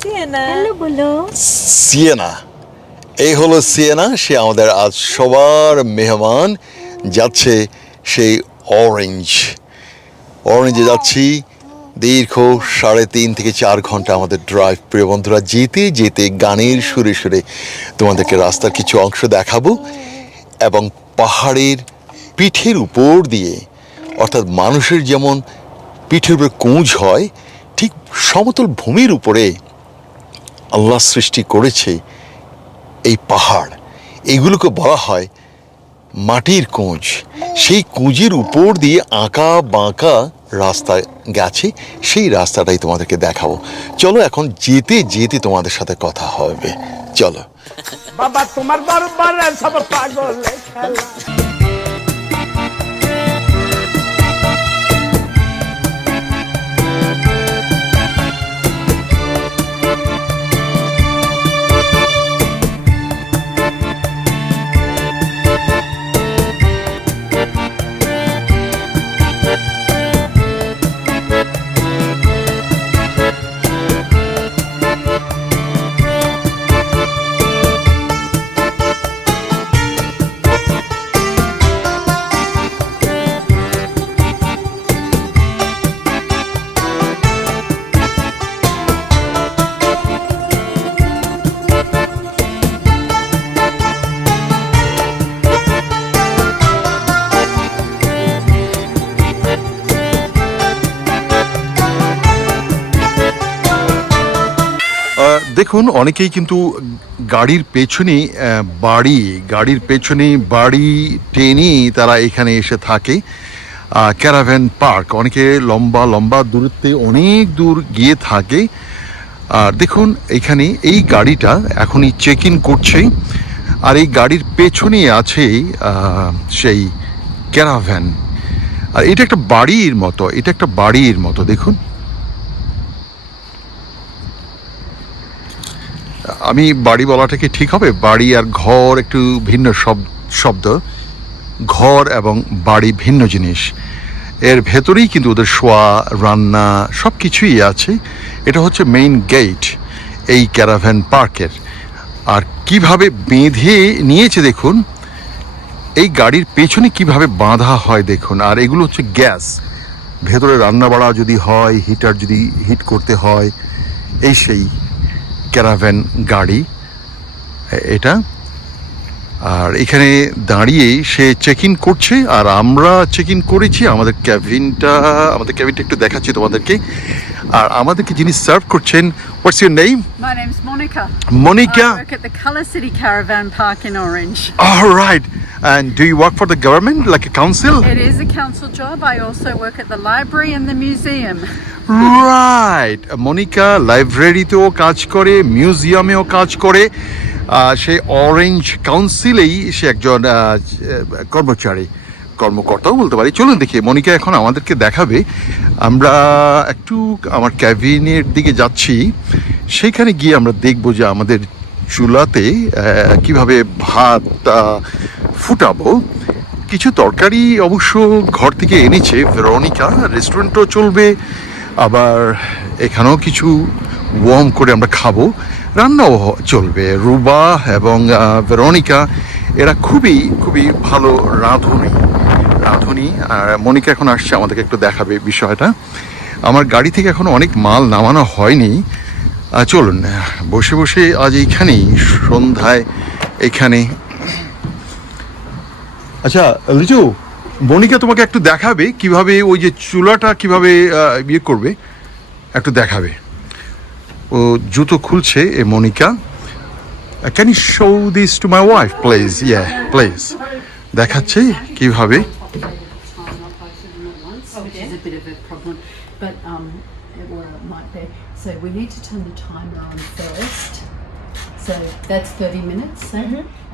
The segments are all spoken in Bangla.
হ্যালো বলো সিয়েনা এই হলো সিয়েনা সে আমাদের আজ সবার মেহমান। যাচ্ছে সেই অরেঞ্জ অরেঞ্জে যাচ্ছি দীর্ঘ সাড়ে তিন থেকে চার ঘণ্টা আমাদের ড্রাইভ প্রিয় বন্ধুরা যেতে যেতে গানের সুরে সুরে তোমাদেরকে রাস্তার কিছু অংশ দেখাবো এবং পাহাড়ের পিঠের উপর দিয়ে অর্থাৎ মানুষের যেমন পিঠের উপরে কুঁজ হয় ঠিক সমতল ভূমির উপরে আল্লাহ সৃষ্টি করেছে এই পাহাড়। এইগুলোকে বলা হয় মাটির কুঁজ। সেই কুঁজের উপর দিয়ে আঁকা বাঁকা রাস্তা গেছে। সেই রাস্তাটাই তোমাদেরকে দেখাবো। চলো এখন যেতে যেতে তোমাদের সাথে কথা হবে। চলো। বাবা, তোমার দরবারে সব পাগলে। খেলা দেখুন, অনেকেই কিন্তু গাড়ির পেছনে বাড়ি, গাড়ির পেছনে বাড়ি টেনে তারা এখানে এসে থাকে। ক্যারাভ্যান পার্ক অনেকে লম্বা লম্বা দূরত্বে অনেক দূর গিয়ে থাকে। আর দেখুন, এখানে এই গাড়িটা এখনই চেক ইন করছে। আর এই গাড়ির পেছনে আছে সেই ক্যারাভ্যান আর এটা একটা বাড়ির মতো, এটা একটা বাড়ির মতো, দেখুন। আমি বাড়ি বলাটা কি ঠিক হবে? বাড়ি আর ঘর একটু ভিন্ন শব- শব্দ। ঘর এবং বাড়ি ভিন্ন জিনিস। এর ভেতরেই কিন্তু ওদের শোয়া, রান্না সব কিছুই আছে। এটা হচ্ছে মেইন গেট এই ক্যারাভ্যান পার্কের আর কীভাবে বেঁধে নিয়েছে দেখুন, এই গাড়ির পেছনে কীভাবে বাঁধা হয় দেখুন। আর এগুলো হচ্ছে গ্যাস। ভেতরে রান্না বাড়া যদি হয় হিটার যদি হিট করতে হয়, এই সেই। ক্যারাভ্যান গাড়ি এটা। আর এখানে দাঁড়িয়েই সে চেক ইন করছে, আর আমরা চেক ইন করেছি। আমাদের ক্যাবিনটা আমাদের ক্যাবিনটা একটু দেখাচ্ছি তোমাদেরকে। আর আমাদেরকে যিনি সার্ভ করছেন what's your name My name's Monica. Monica. I work at the Colour City Caravan Park in Orange. All right. And do you work for the government, like a council? It is a council job. I also work at the library and the museum. Right Monica লাইব্রেরিতেও কাজ করে মিউজিয়ামেও কাজ করে আহ, সে অরেঞ্জ কাউন্সিলেই সে একজন আহ, কর্মচারী কর্মকর্তাও বলতে পারি। চলুন দেখি, মনিকা এখন আমাদেরকে দেখাবে। আমরা একটু আমার ক্যাবিনের দিকে যাচ্ছি। সেখানে গিয়ে আমরা দেখব যে আমাদের চুলাতে কীভাবে ভাত ফুটাবো। কিছু তরকারি অবশ্য ঘর থেকে এনেছে। ভেরোনিকা, রেস্টুরেন্টও চলবে। আবার এখানেও কিছু ওয়ার্ম করে আমরা খাব। রান্নাও চলবে। রুবা এবং ভেরোনিকা এরা খুবই খুবই ভালো রাঁধুনি। রাঁধুনি, আর মনিকা এখন আসছে, আমাদেরকে একটু দেখাবে বিষয়টা। আমার গাড়ি থেকে এখন অনেক মাল নামানো হয়নি। চলুন, বসে বসে আজ এইখানেই, সন্ধ্যায় এখানে। আচ্ছা লিচু বনিকা তোমাকে একটু দেখাবে কীভাবে ওই যে চুলাটা কীভাবে ইয়ে করবে? একটু দেখাবে। ও জুতো খুলছে এ Monika. Can you show this to my wife please yeah please দেখাচ্ছে কিভাবে Which is a bit of a problem, but um, it, well, it might be. So we need to turn the timer on first. So that's 30 minutes, so,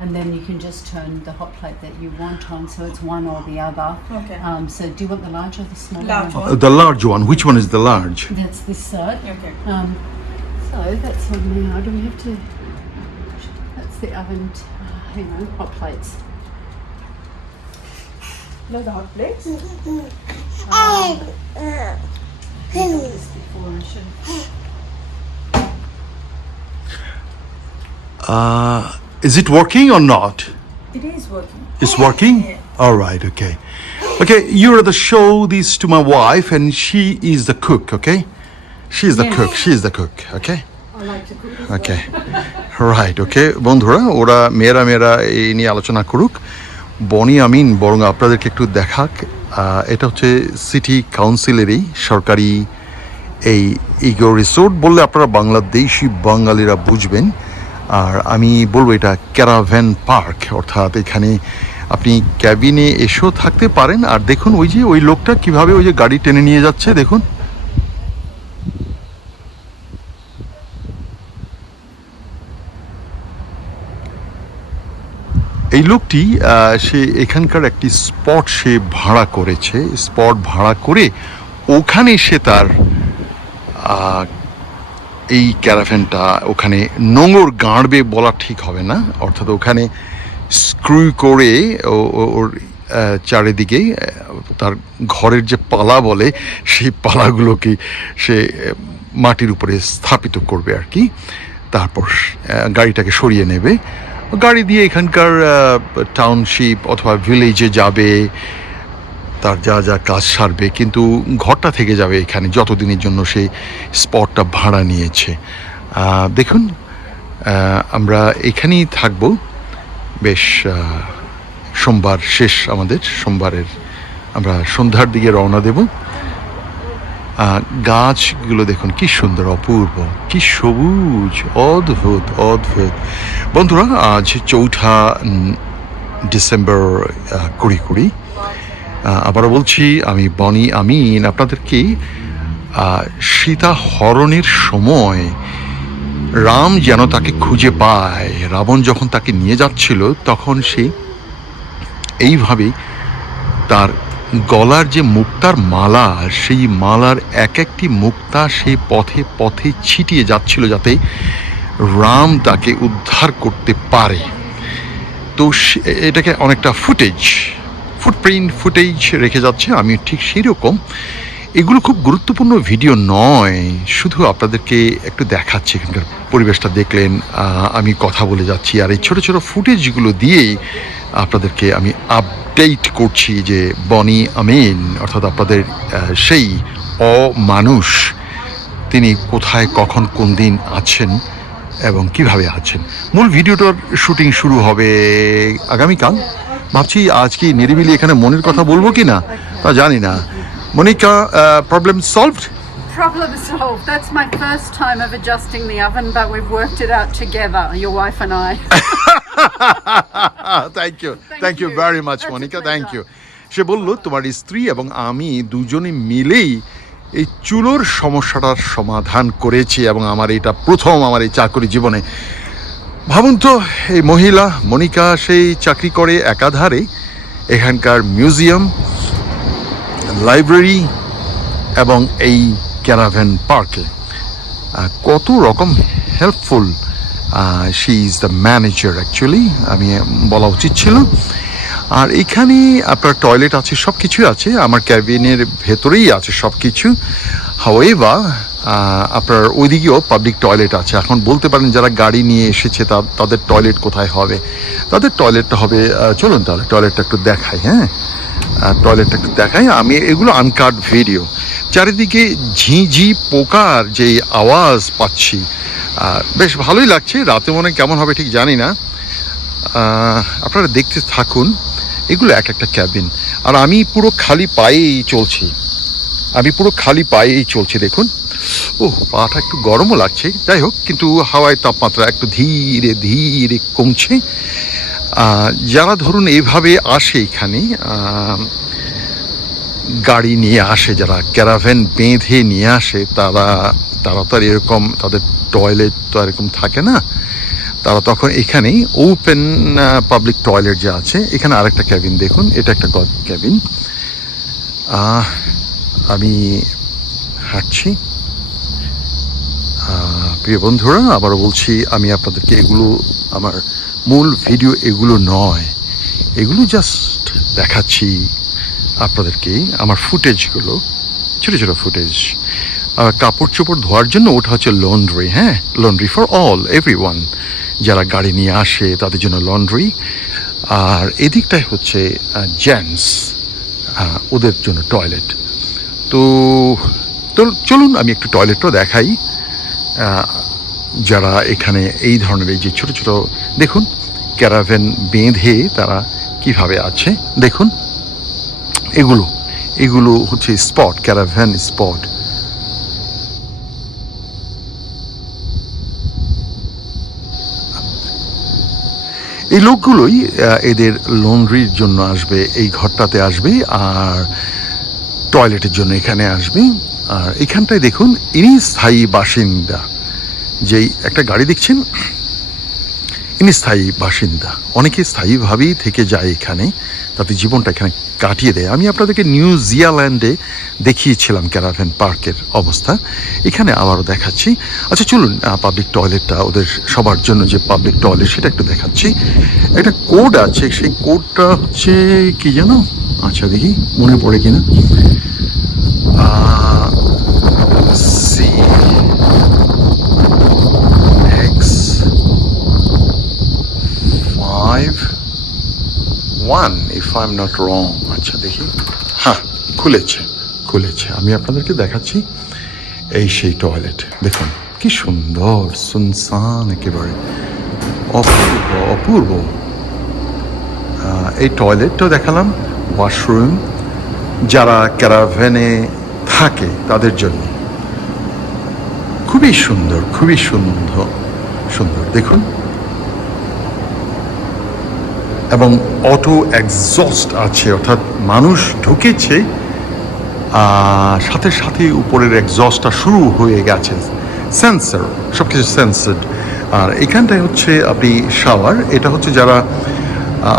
and then you can just turn the hot plate that you want on, so it's one or the other. Okay. Um, so do you want the large or the small? Large one? one. the large one which one is the large That's this side. Okay. Um, so that's on now. Do we have to? that's the oven. T- uh, hang on, hot plates. No, the hot plates. This before I should. Uh, is it working or not? It is working. It's working? All right, okay. Okay, you're the show this to my wife, and she is the cook, okay? She is the cook, she is the cook, okay? I like to cook. Okay right okay বন্ধুরা, ওরা মেয়েরা মেয়েরা এই নিয়ে আলোচনা করুক। বনি আমিন, বরং আপনাদেরকে একটু দেখাক এটা হচ্ছে সিটি কাউন্সিলেরই সরকারি এই ইগো রিসোর্ট বললে আপনারা বাংলাদেশি বাঙালিরা বুঝবেন। আর আমি বলব এটা ক্যারাভ্যান পার্ক অর্থাৎ এখানে আপনি ক্যাবিনে এসেও থাকতে পারেন। আর দেখুন ওই যে, ওই লোকটা কীভাবে ওই যে গাড়ি টেনে নিয়ে যাচ্ছে, দেখুন। এই লোকটি সে এখানকার একটি স্পট সে ভাড়া করেছে। স্পট ভাড়া করে ওখানে সে তার এই ক্যারাভ্যানটা ওখানে নোংর গাঁড়বে বলা ঠিক হবে না। অর্থাৎ ওখানে স্ক্রু করে ওর চারিদিকে তার ঘরের যে পালা বলে, সেই পালাগুলোকে সে মাটির উপরে স্থাপিত করবে আর কি। তারপর গাড়িটাকে সরিয়ে নেবে। গাড়ি দিয়ে এখানকার টাউনশিপ অথবা ভিলেজে যাবে, তার যা যা কাজ সারবে, কিন্তু ঘরটা থেকে যাবে এখানে যতদিনের জন্য সেই স্পটটা ভাড়া নিয়েছে। দেখুন আমরা এখানেই থাকব। বেশ সোমবার শেষ আমাদের, সোমবারের আমরা সন্ধ্যার দিকে রওনা দেব। গাছগুলো দেখুন কি সুন্দর অপূর্ব কি সবুজ অদ্ভুত অদ্ভুত। বন্ধুরা আজ চৌঠা ডিসেম্বর কুড়ি কুড়ি। আবারও বলছি আমি বনি আমিন। আপনাদেরকে আহ, সীতা হরণের সময় রাম যেন তাকে খুঁজে পায়। রাবণ যখন তাকে নিয়ে যাচ্ছিল তখন সে এইভাবে তার গলার যে মুক্তার মালা, সেই মালার এক একটি মুক্তা সেই পথে পথে ছিটিয়ে যাচ্ছিল যাতে রাম তাকে উদ্ধার করতে পারে। তো এটাকে অনেকটা ফুটেজ, ফুটপ্রিন্ট ফুটেজ রেখে যাচ্ছে আমি ঠিক সেই রকম এগুলো খুব গুরুত্বপূর্ণ ভিডিও নয়, শুধু আপনাদেরকে একটু দেখাচ্ছি এখানকার পরিবেশটা দেখলেন আমি কথা বলে যাচ্ছি। আর এই ছোটো ছোটো ফুটেজগুলো দিয়েই আপনাদেরকে আমি আপডেট করছি যে বনি আমিন, অর্থাৎ আপনাদের সেই অমানুষ, তিনি কোথায়, কখন, কোন দিন আছেন এবং কীভাবে আছেন। মূল ভিডিওটার শুটিং শুরু হবে আগামীকাল। ভাবছি আজ কি নিরিবিলি এখানে মনের কথা বলব কি না তা জানি না। Monica problem solved Problem solved. That's my first time of adjusting the oven, but we've worked it out together, your wife and I. Thank you thank you you. Very much That's a Monica pleasure. Thank you সে বলল তোমার স্ত্রী এবং আমি দুজনে মিলেই এই চুলোর সমস্যাটার সমাধান করেছি এবং আমার এটা প্রথম আমার এই চাকরি জীবনে ভাবুন তো এই মহিলা মনিকা সেই চাকরি করে একাধারে এখানকার মিউজিয়াম লাইব্রেরি এবং এই ক্যারাভ্যান পার্কে কত রকম helpful she is the manager actually আমি বলা উচিত ছিল। আর এখানে আপনার টয়লেট আছে সব কিছুই আছে, আমার ক্যাবিনের ভেতরেই আছে সব কিছু হাওয়েবা আপনার ওইদিকেও পাবলিক টয়লেট আছে। এখন বলতে পারেন যারা গাড়ি নিয়ে এসেছে, তা- তাদের টয়লেট কোথায় হবে? তাদের টয়লেটটা হবে চলুন তাহলে টয়লেটটা একটু দেখাই হ্যাঁ? টয়লেটটা একটু দেখাই, আমি, এগুলো আনকাট ভিডিও চারিদিকে ঝিঝি পোকার যে আওয়াজ পাচ্ছি বেশ ভালোই লাগছে। রাতে মনে কেমন হবে ঠিক জানি না। আপনারা দেখতে থাকুন। এগুলো এক একটা ক্যাবিন আর আমি পুরো খালি পায়েই চলছি। আমি পুরো খালি পায়েই চলছি, দেখুন। ও পাটা একটু গরমও লাগছে। যাই হোক, কিন্তু হাওয়ায় তাপমাত্রা একটু ধীরে ধীরে কমছে। যারা ধরুন এইভাবে আসে এখানে গাড়ি নিয়ে আসে, যারা ক্যারাভ্যান বেঁধে নিয়ে আসে, তারা তারা তো আর এরকম, তাদের টয়লেট তো এরকম থাকে না। তারা তখন এখানেই ওপেন পাবলিক টয়লেট যে আছে, এখানে আরেকটা ক্যাবিন দেখুন, এটা একটা ক্যাবিন আমি হাঁটছি। প্রিয় বন্ধুরা, আবারও বলছি, আমি আপনাদেরকে এগুলো, আমার মূল ভিডিও এগুলো নয়। এগুলো জাস্ট দেখাচ্ছি। আপনাদেরকে আমার ফুটেজগুলো, ছোটো ছোটো ফুটেজ কাপড় চোপড় ধোয়ার জন্য ওটা হচ্ছে লন্ড্রি হ্যাঁ? Laundry for all every one যারা গাড়ি নিয়ে আসে, তাদের জন্য লন্ড্রি আর এদিকটায় হচ্ছে জেন্টস ওদের জন্য টয়লেট তো চলুন আমি একটু টয়লেটও দেখাই। যারা এখানে এই ধরনের এই যে ছোট ছোট, দেখুন ক্যারাভেন বেঁধে তারা কীভাবে আছে। দেখুন। এগুলো এগুলো হচ্ছে স্পট ক্যারাভ্যান স্পট এই লোকগুলোই এদের লন্ড্রির জন্য আসবে, এই ঘরটাতে আসবে, আর টয়লেটের জন্য এখানে আসবে। আর এখানটায় দেখুন, ইনি স্থায়ী বাসিন্দা। যেই একটা গাড়ি দেখছেন, ইনি স্থায়ী বাসিন্দা। অনেকে স্থায়ীভাবেই থেকে যায় এখানে, তাদের জীবনটা এখানে কাটিয়ে দেয়। আমি আপনাদেরকে নিউ জিয়াল্যান্ডে দেখিয়েছিলাম ক্যারাভেন পার্কের অবস্থা। এখানে আবারও দেখাচ্ছি। আচ্ছা চলুন পাবলিক টয়লেটটা ওদের সবার জন্য যে পাবলিক টয়লেট সেটা একটু দেখাচ্ছি। একটা কোড আছে, সেই কোডটা হচ্ছে কি জানো? আচ্ছা দেখি, মনে পড়ে কিনা C X five one if I am not wrong আচ্ছা দেখি। হ্যাঁ খুলেছে খুলেছে। আমি আপনাদেরকে দেখাচ্ছি এই সেই টয়লেট দেখুন, কি সুন্দর, সুনসান একেবারে। অপূর্ব অপূর্ব। এই টয়লেটটাও দেখালাম ওয়াশরুম যারা ক্যারাভ্যানে থাকে, তাদের জন্য। খুবই সুন্দর খুবই সুন্দর সুন্দর। দেখুন এবং অটো এক্সস্ট আছে, অর্থাৎ মানুষ ঢুকেছে সাথে সাথে উপরের এক্সস্টটা শুরু হয়ে গেছে। সেন্সার সব কিছু সেন্সার্ড আর এখানটায় হচ্ছে আপনি শাওয়ার এটা হচ্ছে যারা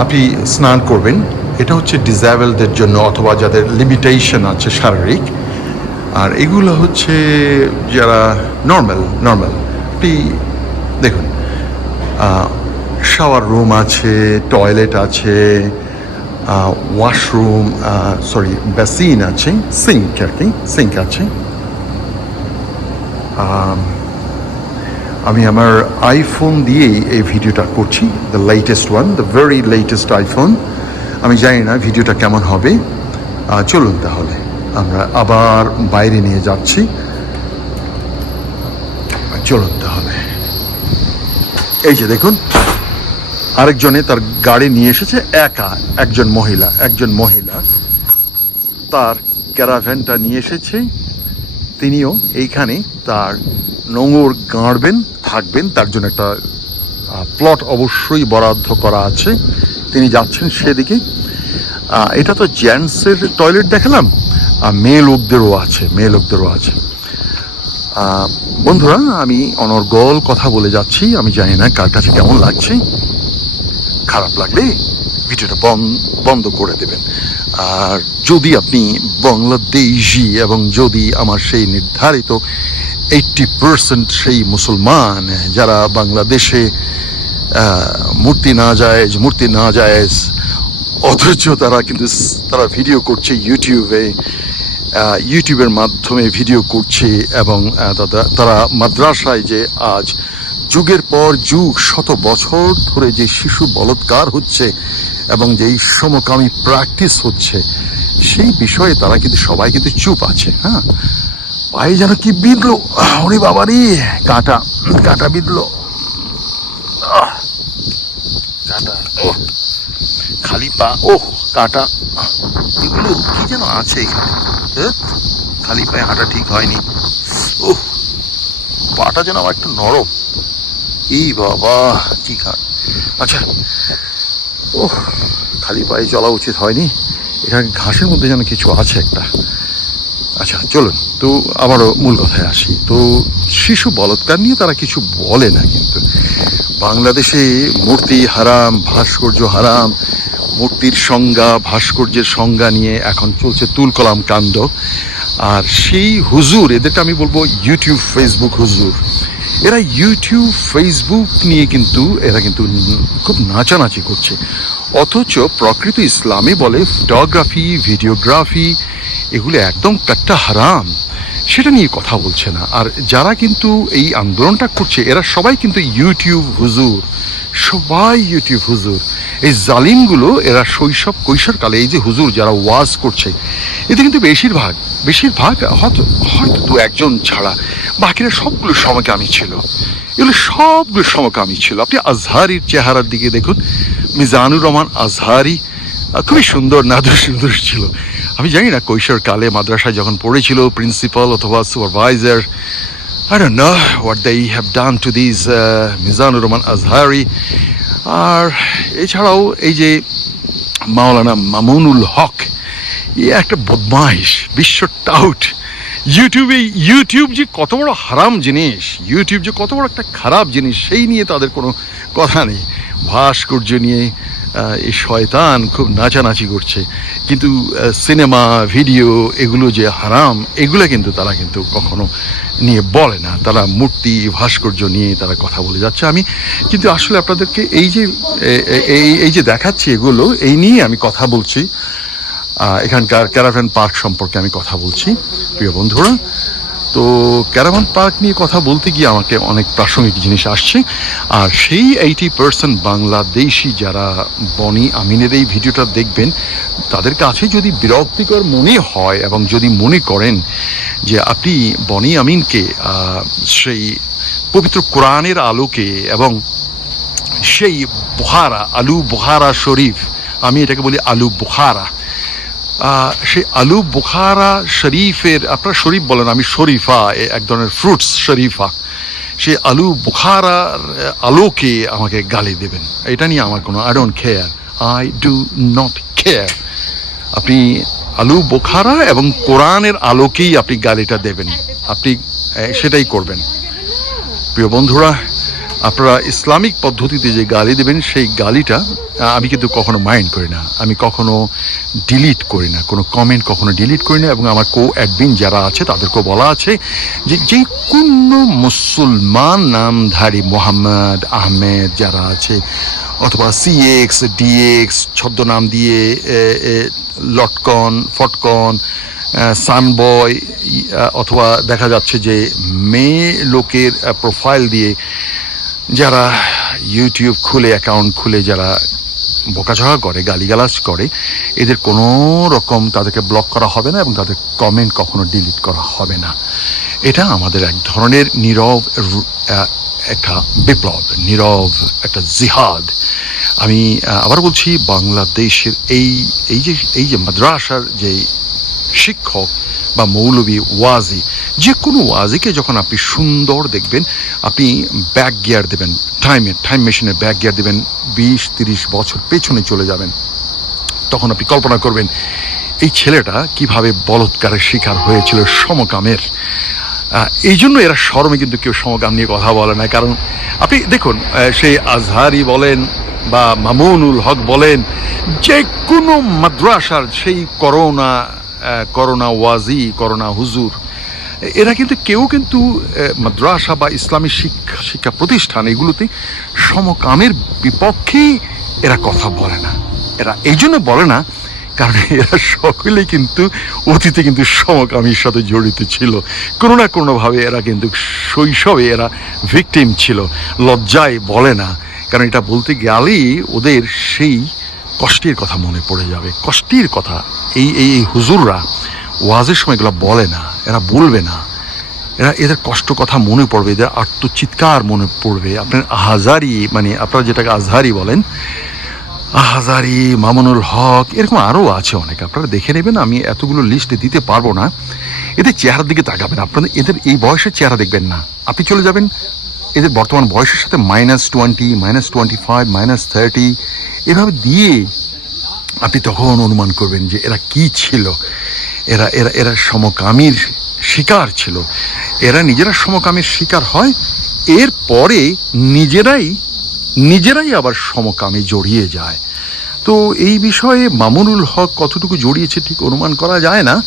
আপনি স্নান করবেন, এটা হচ্ছে ডিসেবলদের জন্য অথবা যাদের লিমিটেশন আছে শারীরিক। আর এগুলো হচ্ছে যারা নর্মাল নর্মাল আপনি দেখুন শাওয়ার রুম আছে টয়লেট আছে ওয়াশরুম সরি বেসিন আছে সিঙ্ক আর কি সিঙ্ক আছে। আমি আমার আইফোন দিয়েই এই ভিডিওটা করছি the latest one the very latest iPhone আমি জানি না ভিডিওটা কেমন হবে। চলুন তাহলে, আমরা আবার বাইরে নিয়ে যাচ্ছি। চলুন তাহলে। এই যে দেখুন আরেকজনে তার গাড়ি নিয়ে এসেছে একা, একজন মহিলা একজন মহিলা। তার ক্যারাভ্যানটা নিয়ে এসেছে। তিনিও এইখানে তার নোংর গাঁড়বেন, থাকবেন। তার জন্য একটা প্লট অবশ্যই বরাদ্দ করা আছে। তিনি যাচ্ছেন সেদিকে। এটা তো জেন্টসের টয়লেট দেখালাম। মেয়ে লোকদেরও আছে, মেয়ে লোকদেরও আছে। বন্ধুরা, আমি অনর্গল কথা বলে যাচ্ছি। আমি জানি না কার কাছে কেমন লাগছে। খারাপ লাগলে ভিডিওটা বন- বন্ধ করে দেবেন। আর যদি আপনি বাংলাদেশি এবং যদি আমার সেই নির্ধারিত এইটটি পার্সেন্ট সেই মুসলমান যারা বাংলাদেশে মূর্তি না যায় মূর্তি না যায় অথচ তারা কিন্তু তারা ভিডিও করছে ইউটিউবে ইউটিউবের মাধ্যমে ভিডিও করছে এবং তারা মাদ্রাসায় যে আজ যুগের পর যুগ, শত বছর ধরে যে শিশু বলৎকার হচ্ছে এবং যেই সমকামী প্র্যাকটিস হচ্ছে, সেই বিষয়ে তারা কিন্তু সবাই কিন্তু চুপ আছে হ্যাঁ? পায়ে যেন কি বিঁধলো? ওরে বাবারি, কাটা কাটা বিঁধলো। কাটা ও খালি পা ও কাটা, এগুলো কি যেন আছে এখানে? খালি পায়ে হাঁটা ঠিক হয়নি। ও পাটা যেন আমার একটু নরম। এই বাবা, কি আচ্ছা ও খালি পায়ে চলা উচিত হয়নি। এখানে ঘাসের মধ্যে যেন কিছু আছে একটা। আচ্ছা চলুন, তো আবারও মূল কথায় আসি। তো শিশু বলৎকার নিয়ে তারা কিছু বলে না কিন্তু। বাংলাদেশে মূর্তি হারাম, ভাস্কর্য হারাম, মূর্তির সংজ্ঞা, ভাস্কর্যের সংজ্ঞা নিয়ে এখন চলছে তুলকলাম কাণ্ড। আর সেই হুজুর, এদেরকে আমি বলব ইউটিউব ফেসবুক হুজুর। এরা ইউটিউব ফেসবুক নিয়ে কিন্তু, এরা কিন্তু খুব নাচানাচি করছে। অথচ প্রকৃত ইসলামে বলে ফটোগ্রাফি, ভিডিওগ্রাফি, এগুলো একদম কাট্টা হারাম। সেটা নিয়ে কথা বলছে না। আর যারা কিন্তু এই আন্দোলনটা করছে, এরা সবাই কিন্তু ইউটিউব হুজুর। সবাই ইউটিউব হুজুর। এই জালিমগুলো, এরা শৈশব, কৈশোরকালে এই যে হুজুর যারা ওয়াজ করছে এতে কিন্তু বেশিরভাগ বেশিরভাগ হয়তো হয়তো দু একজন ছাড়া। বাকিরা সবগুলো সমকামী ছিল। এগুলো সবগুলো সমকামী ছিল। আপনি আজহারির চেহারার দিকে দেখুন। মিজানুর রহমান আজহারি খুবই সুন্দর নাদুর সুন্দর ছিল। আমি জানি না কৈশোর কালে মাদ্রাসায় যখন পড়েছিল প্রিন্সিপাল অথবা supervisor know what they have done to these uh, Mizanur Rahman Azhari. আর এছাড়াও এই যে মাওলানা মামুনুল হক এ একটা বদমাইশ বিশ্ব টাউট ইউটিউবে ইউটিউব যে কত বড় হারাম জিনিস ইউটিউব যে কত বড় একটা খারাপ জিনিস, সেই নিয়ে তাদের কোনো কথা নেই। ভাস্কর্য নিয়ে এই শয়তান খুব নাচানাচি করছে। কিন্তু সিনেমা, ভিডিও, এগুলো যে হারাম, এগুলো কিন্তু তারা কিন্তু কখনো নিয়ে বলে না। তারা মূর্তি, ভাস্কর্য নিয়ে তারা কথা বলে যাচ্ছে। আমি কিন্তু আসলে আপনাদেরকে এই যে এই যে দেখাচ্ছি এগুলো, এই নিয়ে আমি কথা বলছি। এখানকার ক্যারাভ্যান পার্ক সম্পর্কে আমি কথা বলছি প্রিয় বন্ধুরা। তো ক্যারাভান পার্ক নিয়ে কথা বলতে গিয়ে আমাকে অনেক প্রাসঙ্গিক জিনিস আসছে। আর সেই এইটি পার্সেন্ট বাংলাদেশি যারা বনি আমিনের এই ভিডিওটা দেখবেন তাদের কাছে যদি বিরক্তিকর মনে হয় এবং যদি মনে করেন যে আপনি বনি আমিনকে সেই পবিত্র কোরআনের আলোকে এবং সেই বুহারা আলু বুহারা শরীফ আমি এটাকে বলি আলু আহ, সেই আলু বুখারা শরীফের, আপনারা শরীফ বলেন, আমি শরীফা এক ধরনের ফ্রুটস শরীফা। সেই আলু বুখারার আলোকে আমাকে গালি দেবেন। এটা নিয়ে আমার কোনো I don't care I do not care আপনি আলু বোখারা এবং কোরআনের আলোকেই আপনি গালিটা দেবেন। আপনি সেটাই করবেন। প্রিয় বন্ধুরা আপনারা ইসলামিক পদ্ধতিতে যে গালি দেবেন, সেই গালিটা আমি কিন্তু কখনো মাইন্ড করি না। আমি কখনো ডিলিট করি না। কোনো কমেন্ট কখনো ডিলিট করি না এবং আমার কো অ্যাডমিন যারা আছে, তাদেরকেও বলা আছে যে যে কোনো মুসলমান নামধারী মোহাম্মদ আহমেদ যারা আছে, অথবা সিএক্স ডিএক্স ছদ্মনাম দিয়ে লটকন, ফটকন সানবয় অথবা দেখা যাচ্ছে যে মেয়ে লোকের প্রোফাইল দিয়ে যারা ইউটিউব খুলে অ্যাকাউন্ট খুলে, যারা বোকাঝকা করে, গালিগালাজ করে, এদের কোনো রকম তাদেরকে ব্লক করা হবে না এবং তাদের কমেন্ট কখনো ডিলিট করা হবে না। এটা আমাদের এক ধরনের নীরব একটা বিপ্লব, নীরব একটা জিহাদ। আমি আবার বলছি, বাংলাদেশের এই এই যে এই যে মাদ্রাসার যে শিক্ষক বা মৌলবী ওয়াজি যে কোনো ওয়াজিকে যখন আপনি সুন্দর দেখবেন, আপনি ব্যাক গিয়ার দেবেন টাইমে টাইম মেশিনে ব্যাক গিয়ার দেবেন, বিশ, তিরিশ বছর পেছনে চলে যাবেন। তখন আপনি কল্পনা করবেন, এই ছেলেটা কীভাবে বলৎকারের শিকার হয়েছিল সমকামের। এই জন্য এরা শরমে কিন্তু কেউ সমকাম নিয়ে কথা বলে না। কারণ আপনি দেখুন সেই আজহারি বলেন বা মামুনুল হক বলেন যে কোনো মাদ্রাসার সেই করোনা করোনা ওয়াজি, করোনা হুজুর। এরা কিন্তু কেউ কিন্তু মাদ্রাসা বা ইসলামী শিক্ষা শিক্ষা প্রতিষ্ঠান এগুলোতে সমকামের বিপক্ষেই এরা কথা বলে না। এরা এই জন্য বলে না, কারণ এরা সকলেই কিন্তু অতীতে কিন্তু সমকামীর সাথে জড়িত ছিল। কোনো না কোনোভাবে এরা কিন্তু শৈশবে এরা ভিকটিম ছিল। লজ্জায় বলে না, কারণ এটা বলতে গেলেই ওদের সেই কষ্টের কথা মনে পড়ে যাবে। কষ্টের কথা এই এই এই হুজুররা ওয়াজের সময় এগুলো বলে না, এরা বলবে না। এরা এদের কষ্ট কথা মনে পড়বে, এদের আত্মচিৎকার মনে পড়বে। আপনার আহাজারি মানে আপনারা যেটাকে আজহারি বলেন, আহাজারি, মামুনুল হক, এরকম আরও আছে অনেক। আপনারা দেখে নেবেন, আমি এতগুলো লিস্টে দিতে পারব না। এদের চেহারার দিকে তাকাবেন। আপনাদের, এদের এই বয়সের চেহারা দেখবেন না। আপনি চলে যাবেন, এদের বর্তমান বয়সের সাথে minus twenty minus twenty five minus thirty এভাবে দিয়ে আপনি তখন অনুমান করবেন যে এরা কি ছিল? এরা এরা এরা সমকামীর শিকার ছিল। এরা নিজেরা সমকামীর শিকার হয় এরপরে নিজেরাই নিজেরাই আবার সমকামে জড়িয়ে যায়। তো এই বিষয়ে মামুনুল হক কতটুকু জড়িয়েছে ঠিক অনুমান করা যায় না।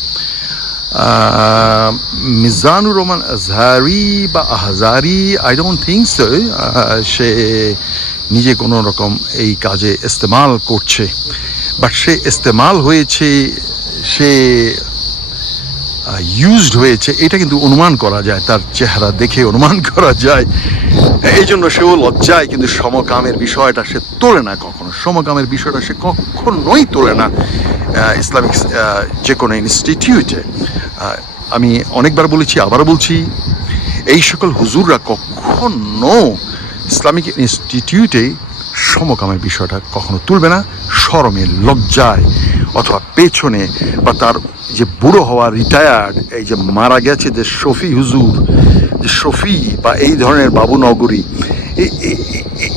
মিজানুর রহমান আজহারি বা Ahzari I don't think so সে নিজে কোনো রকম এই কাজে ইস্তেমাল করছে। বাট সে ইস্তেমাল হয়েছে সে ইউজড হয়েছে এটা কিন্তু অনুমান করা যায় তার চেহারা দেখে অনুমান করা যায় এই জন্য সেও লজ্জায় কিন্তু সমকামের বিষয়টা সে তোলে না কখনো সমকামের বিষয়টা সে কখনোই তোলে না ইসলামিক যে কোনো ইনস্টিটিউটে আমি অনেকবার বলেছি আবারও বলছি এই সকল হুজুররা কখনো ইসলামিক ইনস্টিটিউটে সমকামের বিষয়টা কখনো তুলবে না। শরমে, লজ্জায় অথবা পেছনে বা তার যে বুড়ো হওয়া রিটায়ার্ড এই যে মারা গেছে যে শফি হুজুর, যে শফি বা এই ধরনের বাবু নগরী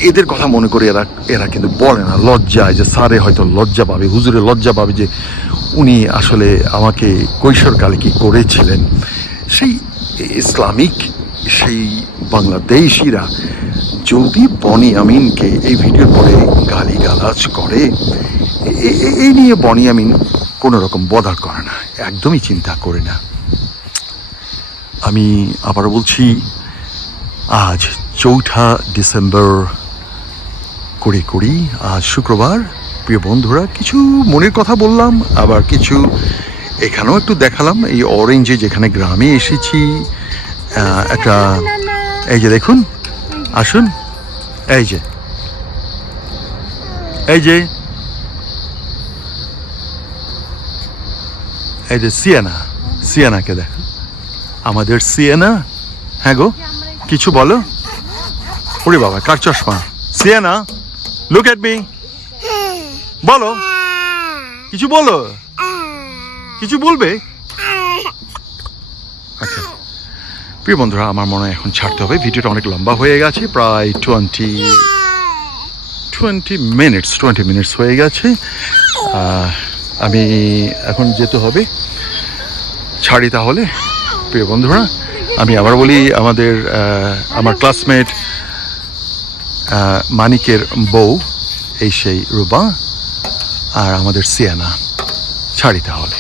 এদের কথা মনে করে এরা এরা কিন্তু বলে না, লজ্জায় যে স্যারে হয়তো লজ্জা পাবে, হুজুরে লজ্জা পাবে যে উনি আসলে আমাকে কৈশোরকালে কি করেছিলেন। সেই ইসলামিক, সেই বাংলাদেশিরা যদি বনি আমিনকে এই ভিডিওর পরে গালি গালাজ করে এই নিয়ে বনি আমিন কোনো রকম বদার করে না, একদমই চিন্তা করে না। আমি আবার বলছি, আজ চৌঠা ডিসেম্বর করে করি আজ শুক্রবার। প্রিয় বন্ধুরা, কিছু মনের কথা বললাম, আবার কিছু এখানেও একটু দেখালাম। এই অরেঞ্জে যেখানে গ্রামে এসেছি একটা এই যে দেখুন, আসুন। এই যে এই যে এই যে সিয়ানা সিয়ানাকে দেখো আমাদের সিয়ানা হ্যাঁ গো কিছু বলো ওরে বাবা কার চশমা সিয়ানা লুক এট মি বলো কিছু বলো কিছু বলবে আচ্ছা প্রিয় বন্ধুরা আমার মনে হয় এখন ছাড়তে হবে ভিডিওটা অনেক লম্বা হয়ে গেছে প্রায় twenty twenty minutes twenty minutes হয়ে গেছে আমি এখন যেতে হবে ছাড়ি তাহলে প্রিয় বন্ধুরা আমি আবার বলি আমাদের আমার ক্লাসমেট মানিকের বউ এই সেই রুবা আর আমাদের সিয়ানা ছাড়ি তাহলে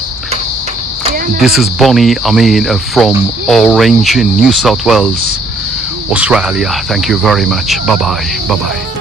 this from Orange in New South Wales, Australia. Thank you very much. Bye bye. Bye bye.